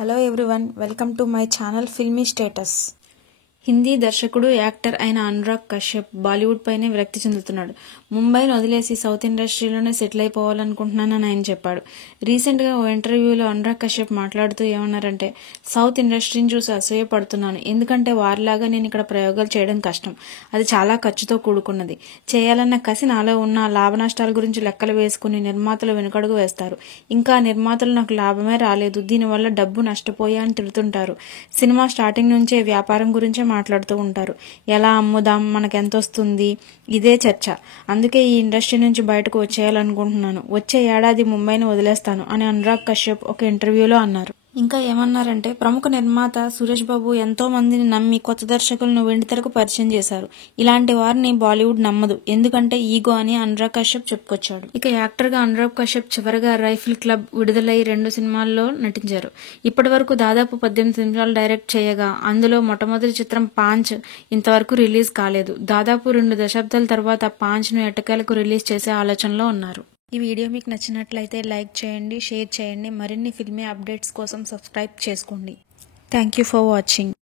Hello everyone, welcome to my channel filmy status. Hindi దర్శకుడు, actor అయిన అనురాగ్ కశ్యప్ బాలీవుడ్ పైనే విరక్తి చెందుతున్నాడు. ముంబైని వదిలేసి సౌత్ ఇండస్ట్రీలోనే సెటిల్ అయిపోవాలనుకుంటున్నానని ఆయన చెప్పాడు. రీసెంట్గా ఓ ఇంటర్వ్యూలో అనురాగ్ కశ్యప్ మాట్లాడుతూ ఏమన్నారంటే, సౌత్ ఇండస్ట్రీని చూసి అసూయపడుతున్నాను. ఎందుకంటే వారిలాగా నేను ఇక్కడ ప్రయోగాలు చేయడం కష్టం. అది చాలా ఖర్చుతో కూడుకున్నది. చేయాలన్న కసి నాలో ఉన్న లాభ నష్టాల గురించి లెక్కలు వేసుకుని నిర్మాతలు వెనుకడుగు వేస్తారు. ఇంకా నిర్మాతలు నాకు లాభమే రాలేదు, దీనివల్ల డబ్బు నష్టపోయా అని తిడుతుంటారు. సినిమా స్టార్టింగ్ నుంచే వ్యాపారం గురించే మాట్లాడుతూ ఉంటారు. ఎలా అమ్ముదాం, మనకెంత వస్తుంది, ఇదే చర్చ. అందుకే ఈ ఇండస్ట్రీ నుంచి బయటకు వచ్చేయాలనుకుంటున్నాను. వచ్చే ఏడాది ముంబైని వదిలేస్తాను అని అనురాగ్ కశ్యప్ ఒక ఇంటర్వ్యూలో అన్నారు. ఇంకా ఏమన్నారంటే, ప్రముఖ నిర్మాత సురేష్ బాబు ఎంతో మందిని నమ్మి కొత్త దర్శకులను వెండితెరకు పరిచయం చేశారు. ఇలాంటి వారిని బాలీవుడ్ నమ్మదు, ఎందుకంటే ఈగో అని అనురాగ్ కశ్యప్ చెప్పుకొచ్చాడు. ఇక యాక్టర్ గా అనురాగ్ కశ్యప్ చివరగా రైఫిల్ క్లబ్ విడుదలై 2 సినిమాల్లో నటించారు. ఇప్పటి వరకు దాదాపు 18 సినిమాలు డైరెక్ట్ చేయగా అందులో మొట్టమొదటి చిత్రం పాంచ్ ఇంతవరకు రిలీజ్ కాలేదు. దాదాపు 2 దశాబ్దాల తర్వాత పాంచ్ ను ఎట్టకేలకు రిలీజ్ చేసే ఆలోచనలో ఉన్నారు. ఈ వీడియో మీకు నచ్చినట్లయితే లైక్ చేయండి, షేర్ చేయండి. మరిన్ని ఫిల్మీ అప్డేట్స్ కోసం సబ్స్క్రైబ్ చేసుకోండి. Thank you for watching.